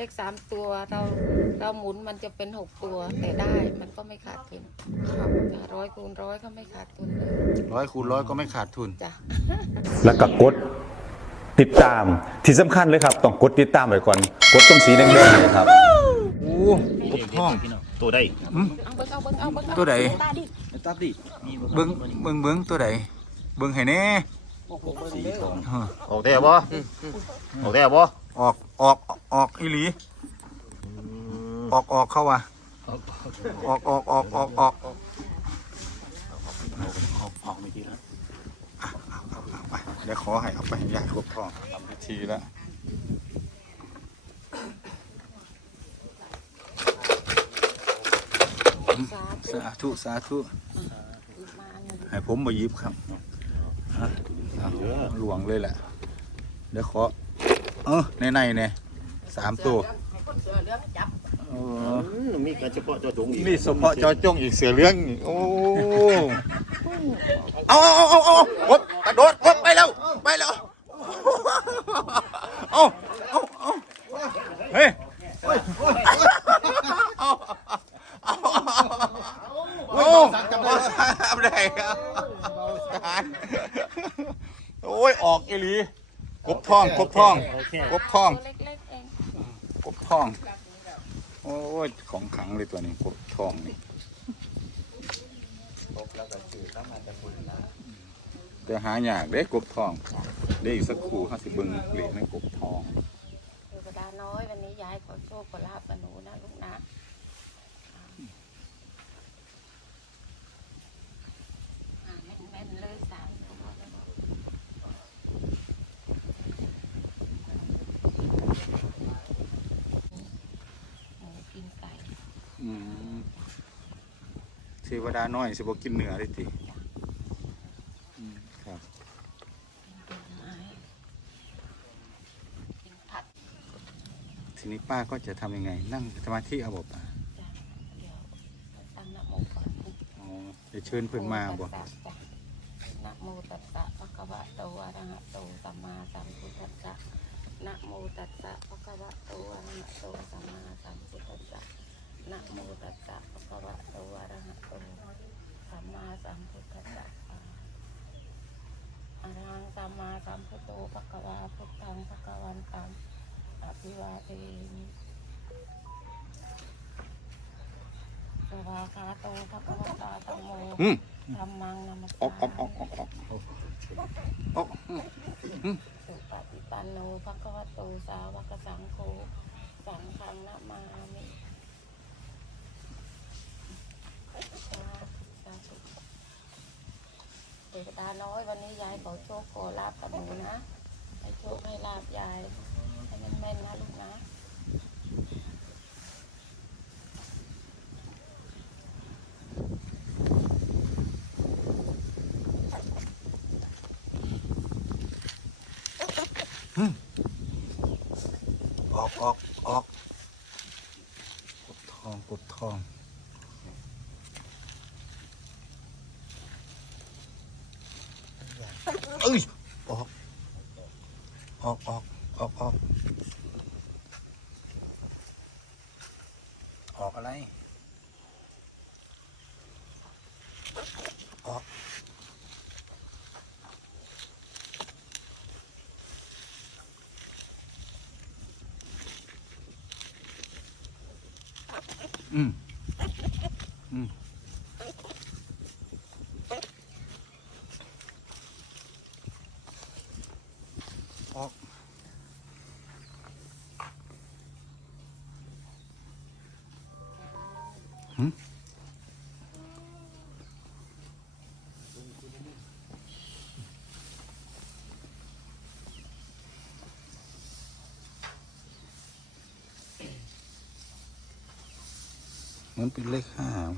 เลขสามตัวเราเราหมุนมันจะเป็นหกตัวแต่ได้มันก็ไม่ขาดทุนครับจ้ะร้อยคูณร้อยก็ไม่ขาดทุนเลยร้อยคูณร้อยก็ไม่ขาดทุน จ้ะ แล้วก็กดติดตามที่สำคัญเลยครับ ต้องกดติดตามไว้ก่อน กดตรงสีแดงๆเนี่ยครับ โอ้กบทอง ตัวได้เอาเบิ้งเอาเบิ้งเอาเบิ้งเอาตัวใดตาดิตับดิเบิ้งเบิ้งเบิ้งตัวใดเบิ้งให้แน่เออออกได้บ่ออกได้บ่ ออกออกออกอีหลี ออกออกเข้าว่ะออกออกออกออกออกออกไม่ดีแล้วเอาไปเดี๋ยวขอให้เอาไปให้ยายกบทองทำพิธีแล้วสาธุสาธุสาธุมาหนึ่งให้ผมมายิบครับฮะเอาหลวงเลยแหละเดี๋ยวขอ เออในในเนี่ยสามตัวให้คนเสือเหลืองจับเออมีการเฉพาะเจาะจงอีกนี่เฉพาะจอจงอีกเสือเรื่องอีกโอ้เอาเอาเอาเอาเอากบกระโดดกบไปแล้วไปแล้วเอาเอาเอาเฮ้ยเอาเอาโอ้มาทำได้ครับโอ้ยออกอีหลีกบทองกบทอง กบทอง ตัวเล็กๆเองกบทอง โอ้ยของขลังเลยตัวนี้กบทองนี่แต่หายากเด้กบทองได้อีกสักครู่ห้าสิบเบิ้งเหรียญนั่นกบทอง เทวดาน้อยวันนี้ยายขอโชคขอลาบกับหนูนะลูกนะอ่าแม่นๆเลยสามตัวหมูกินไก่ อืม เทวดาน้อยสิบกินเนื้อเลยติอืมครับกินต้นไม้กินผักทีนี้ป้าก็จะทำยังไง นั่งสมาธิเอาบอกป้าจ้ะเดี๋ยวตั้งนะโมก่อนอ๋อจะเชิญเพื่อนมาบอกนะโมตัสสะภะคะวะโตอะระหะโตสัมมาสัมพุทธัสสะนะโมตัสสะภะคะวะโตอะระหะโตสัมมาสัมพุทธัสสะนะโมตัสสะภะคะวะโตอะระหะโตสัมมาสัมพุทธัสสะอะระหังสัมมาสัมพุท โธภะคะวะพุทธังภะคะวันตังอภิวาเทมิสวากขาโตภะคะวะตาธัมโมอืมธรรมังนามัสออกออกออกออกออกออกอืมสุปฏิปันโนภะคะวะโตสาวกสังโฆสังฆังนามามิสาธุสาธุ เด็กตาน้อย วันนี้ยายขอโชคขอลาบกับหนูนะ ให้โชคให้ลาบยายให้มันแม่นๆนะลูกนะออกออกออกกบทองกบทอง เอ้ย ออก ออกออกออกออก ออกอะไร ออก อืม อืมออก มือนเป็นเลขห้าอ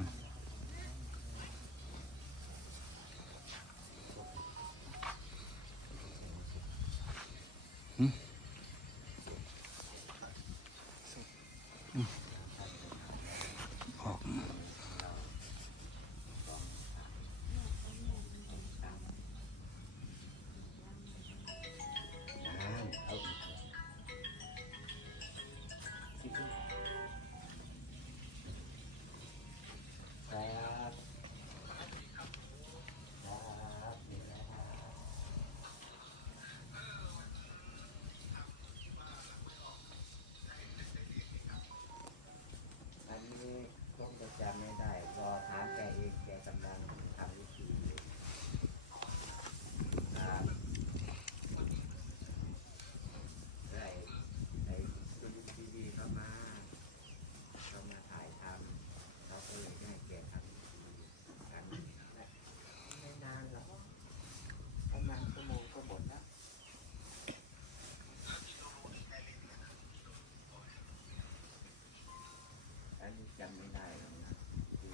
จำไม่ได้หรอกนะคือ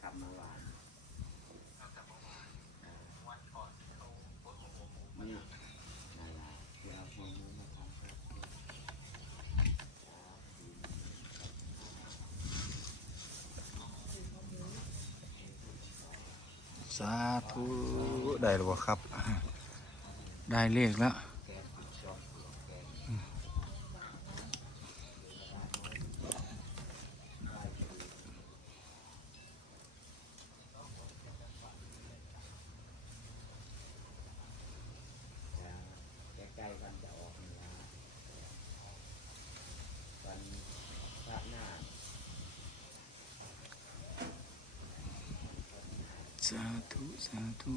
ทำเมื่อวานนี่นั่นแหละเดี๋ยวเอาพวกนี้มาทำครับสาธุได้หรือเปล่าครับ ได้เลขแล้ว ใกล้ๆวันจะออกนี่นะวันพระหน้า สาธุสาธุ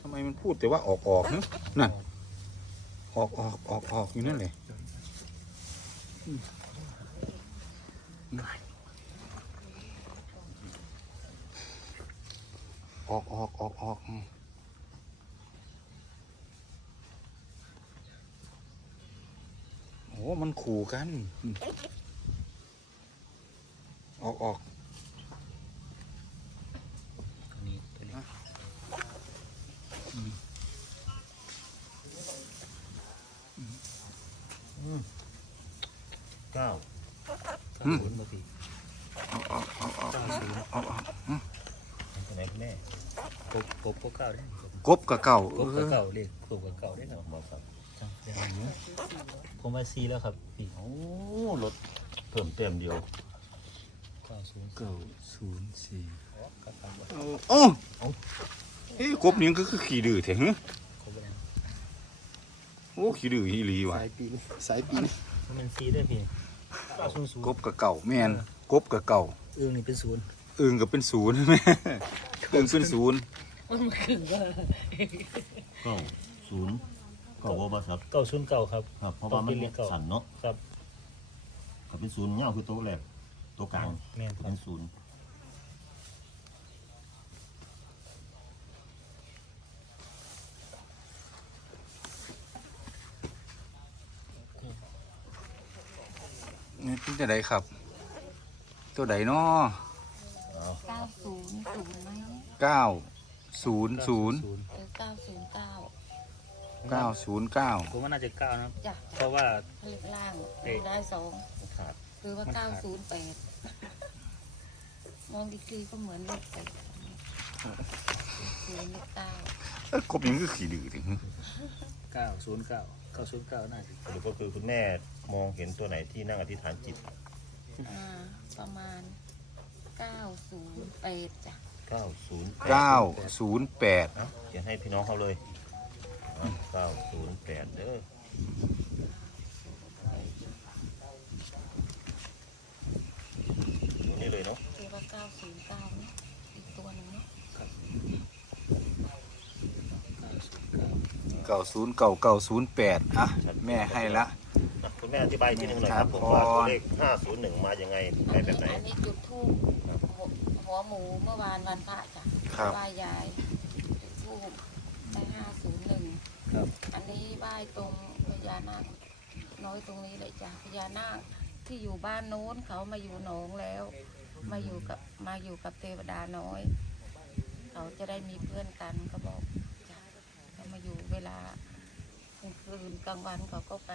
ทำไมมันพูดแต่ว่าออกออกนะนั่นออกออกออกออกอยู่นั่นเลย อืมออกออกออกออกอืมโอ้มันขู่กันอืมออกออกนี่ตัวนี้เก้าข้าวศูนย์มาสิออกออกออกออกเก้าศูนย์ออกออกตัว ไหนคุณแม่กบกบก็เก้าได้กบกับเก่ากบก็เก้าเลขกบก็เก้าได้ครับบอกครับจังเดี๋ยวนี้ผมมาซีแล้วครับพี่โอ้รถเพิ่มเต็มเดียวเก้าศูนย์เก้าศูนย์สี่ก็ทำว่าโอ้เอ้ยกบนี่มันก็คือขี่ดื้อแท้หึครบแล้วโอ้ขี่ดื้ออีหลีว่ะสายปีนสายปีนมันซีได้พี่เก้าศูนย์ศูนย์กบกับเก่าแม่นกบกับเก่า เอื้องนี่เป็นศูนย์ อึ่งก็เป็นศูนย์แม่อึ่งเป็นศูนย์มันมาขึงว่าเก้าศูนย์เก้าว่าครับเก้าศูนย์เก้าครับครับ เพราะว่ามันต้องเป็นเลขเก้าสั่นเนาะครับเขาเป็นศูนย์เงาคือโต๊ะแรกโต๊ะกลางแม่นครัเป็บนศูนย์นี่เป็นจะไดครับ ตัวใดน้อเก้า ศูนย์ศูนย์ไหมเก้าศูนย์ศูนย์เออเก้าศูนย์เก้าเก้าศูนย์เก้าผมว่าน่าจะเก้านะครับจ้ะเพราะว่าผลิตล่างเอ๊ะดูได้สองขาดคือว่ามันเก้าขาดศูนย์แปดมองดีกรีก็เหมือนเลขแปดคือเลขเก้าเอ้ยกบยังก็ขี่ดื้อถึงเก้าศูนย์เก้าเก้าศูนย์เก้าน่าจะหรือก็คือคุณแม่มองเห็นตัวไหนที่นั่งอธิษฐานจิตอ่าประมาณ เก้าศูนย์แปดจ้ะเก้าศูนย์เก้าศูนย์แปดนะเขียนให้พี่น้องเขาเลยเก้าศูนย์แปดเด้อตัวนี้เลยเนาะคือว่าเก้าศูนย์เก้าเนี่ยอีกตัวหนึงเนาะเก้าศูนย์เก้าเก้าศูนย์เก้าเก้าศูนย์แปดอะแม่ให้ละอะคุณแม่อธิบายอีกทีหนึงหน่อยครับผมว่าตัวเลขห้าศูนย์หนึ่งมายังไงไปอันแบนี้บไหนอันนี้จุดทูบ หัวหมูเมื่อวานวันพระจ้ะครับ ไหว้ยายจุดทูบได้ห้าศูนย์หนึ่งครับ อันนี้ไหว้ตรงพญานาคน้อยตรงนี้เลยจ้ะพญานาคที่อยู่บ้านโน้นเขามาอยู่หนองแล้ว มาอยู่กับมาอยู่กับเทวดาน้อย เขาจะได้มีเพื่อนกันก็บอกจ้ะเขามาอยู่เวลากลางคืนกลางวันเขาก็ไป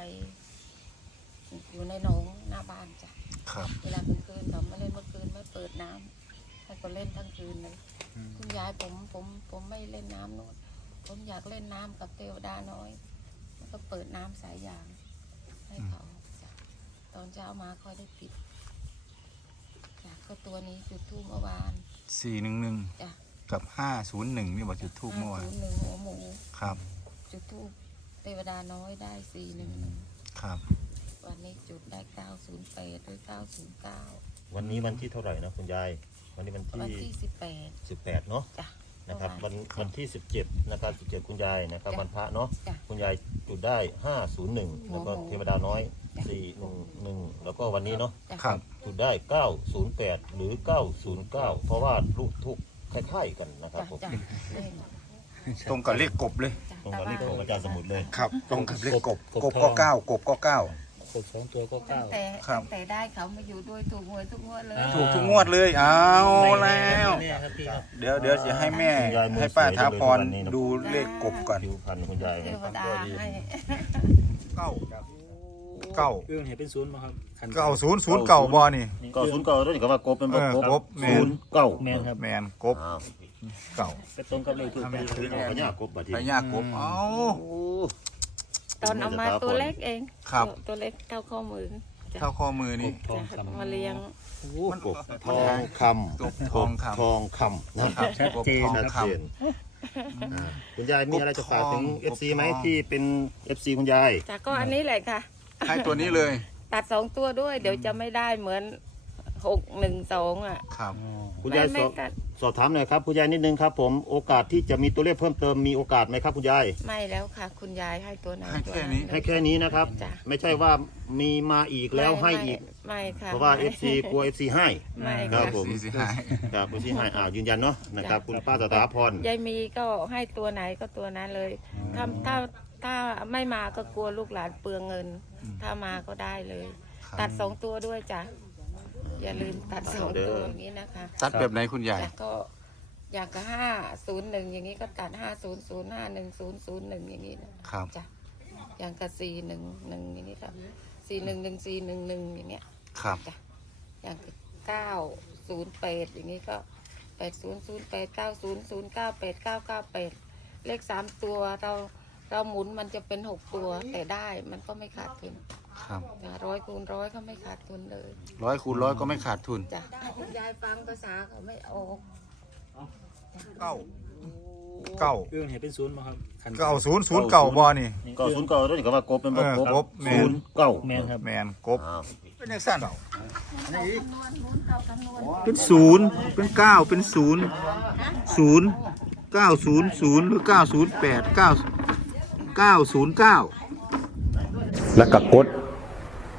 อยู่ในหนองหน้าบ้านจ้ะ ครับ เวลากลางคืนเขาไม่เล่นเมื่อคืนไม่เปิดน้ำ ให้ก็เล่นทั้งคืนเลยคุณยายผมผมผมไม่เล่นน้ำโน้นผมอยากเล่นน้ำกับเทวดาน้อยแล้วก็เปิดน้ำสายยาง ให้เขาจ้ะตอนเช้ามาค่อยได้ปิดจ้ะก็ตัวนี้จุดทูบเมื่อวานสี่หนึ่งหนึ่งจ้ะกับห้าศูนย์หนึ่งนี่บอกจุดทูบเมื่อวานศูนย์หนึ่งหัวหมูครับ จุดทูบเทวดาน้อยได้สี่หนึ่งหนึ่งครับ วันนี้จุดได้เก้าศูนย์แปดหรือเก้าศูนย์เก้าวันนี้วันที่เท่าไหร่นะคุณยาย วันนี้วันวันที่ที่สิบแปดสิบแปดเนาะจ้ะ นะครับเมื่วัอนวานวันที่สิบเจ็ดนะครับสิบเจ็ดคุณยายนะครับจ้ะวันพระเนาะจ้ะคุณยายจุดได้ห้าศูนย์หนึ่งหัวหมูแล้วก็เทวดาน้อยสี่หนึ่งหนึ่งแล้วก็วันนี้เนาะจ้ะครับ จุดได้เก้าศูนย์แปดหรือเก้าศูนย์เก้าเพราะว่าลูกทุกคล้ายๆกันนะครับจ้ะผม จ้ะเลขตรงกับเลขกบเลย จ้ะตรงกับเลขของอาจารย์สมุดเลย ครับ ตรงกับเลขกบกบก็เก้ากบก็เก้า กบสองตัวก็เก้าแต่ครับแต่ได้เขามาอยู่ด้วยถูกหวยทุกงวดเลยอ่าถูกทุกงวดเลยเอาแล้วเนี่ยครับพี่ครับเดี๋ยวเดี๋ยวจะให้แม่ให้ป้าท้าพรดูเลขกบก่อนผิวพันธุ์คุณยายเทวดาให้เก้าเก้าเอื้องเห็นเป็นศูนย์ไหมครับคัน เก้าศูนย์ศูนย์เก้าบอนี่ เก้าศูนย์เก้าด้วยนี่ก็ว่ากบเป็นบ่เออกบแม่น ศูนย์เก้าแมนครับ แมนกบอ้าวเก้าก็ตรงกับเลขถูกทำไมไปถือเอาพญากบบัดทีไปยากกบเอ้าโอ้ ตอนเอามาตัวเล็กเองครับ ตัวตัวเล็กเท่าข้อมือจ้ะเท่าข้อมือนี่ ทองจ้ะคำมาเลี้ยงโหกบทองคำกบทองคำ ทองคำนะครับกบทองชัดค เจนอ่าคุณยายมีอะไรจะฝากถึง กบทอง FC ไหมที่เป็น FC คุณยายจ้ะก็อันนี้แหละค่ะำให้ตัวนี้เลยตัดสองตัวด้วย เดี๋ยวจะไม่ได้เหมือนหกหนึ่งสองอะครับ คุณยายสไม่อบตัด สอบถามหน่อยครับคุณยายนิดนึงครับ ผมโอกาสที่จะมีตัวเลขเพิ่มเติมมีโอกาสไหมครับคุณยายไม่แล้วค่ะ คุณยายให้ตัวไหนให้ตัวแค่นี้เลยให้แค่นี้นะครับ จ้ะ ไม่ใช่ว่ามีมาอีกแล้วให้อีก ไม่ค่ะเพราะว่าไม่ FC กลัว FC ให้ ไม่ครัค่ะบผม สี่สิหายครับ FC ให้อ่ายืนยันเนาะนะครับคุณป้าสถาพร ยายมีก็ให้ตัวไหนก็ตัวนั้นเลยถ้าถ้าถ้าไม่มาก็กลัวลูกหลานเปลืองเงิน ถ้ามาก็ได้เลยครับตัดสองตัวด้วยจ้ะ อย่าลืมตัดสองตัวอย่างนี้นะคะตัดแบบไหนคุณยายแต่ก็อยากกับห้าศูนย์หนึ่งอย่างนี้ก็ตัดห้าศูนย์ศูนย์ห้าหนึ่งศูนย์ศูนย์หนึ่งอย่างนี้นะครับจ้ะอย่างกับสี่หนึ่งหนึ่งอย่างนี้ก็สี่หนึ่งหนึ่งสี่หนึ่งหนึ่งอย่างเงี้ยครับจ้ะอย่างเก้าศูนย์แปดอย่างนี้ก็แปดศูนย์ศูนย์แปดเก้าศูนย์ศูนย์เก้าแปดเก้าเก้าแปดเลขสามตัวเราเราหมุนมันจะเป็นหกตัวแต่ได้มันก็ไม่ขาดทุน ครับร้อยคูณร้อยก็ไม่ขาดทุนเลยร้อยคูณร้อยก็ไม่ขาดทุน จ้ะคุณยายฟังภาษาเขาไม่ออกเก้าเก้าเอื้องเห็นเป็นศูนย์ไหมครับคันเก้าศูนย์ศูนย์เก้าบอนี่ก็ศูนย์เก้าด้วยนี่ก็ว่ากบเป็นบ่เออกบบแม่นศูนย์เก้าแมนครับแมนกบอ้าวเป็นยังสั้นคำนวณหมุนเขาคำนวณเป็นศูนย์เป็นเก้าเป็นศูนย์ศูนย์เก้าศูนย์ศูนย์หรือเก้าศูนย์แปดเก้าเก้าศูนย์เก้าแล้วก็กด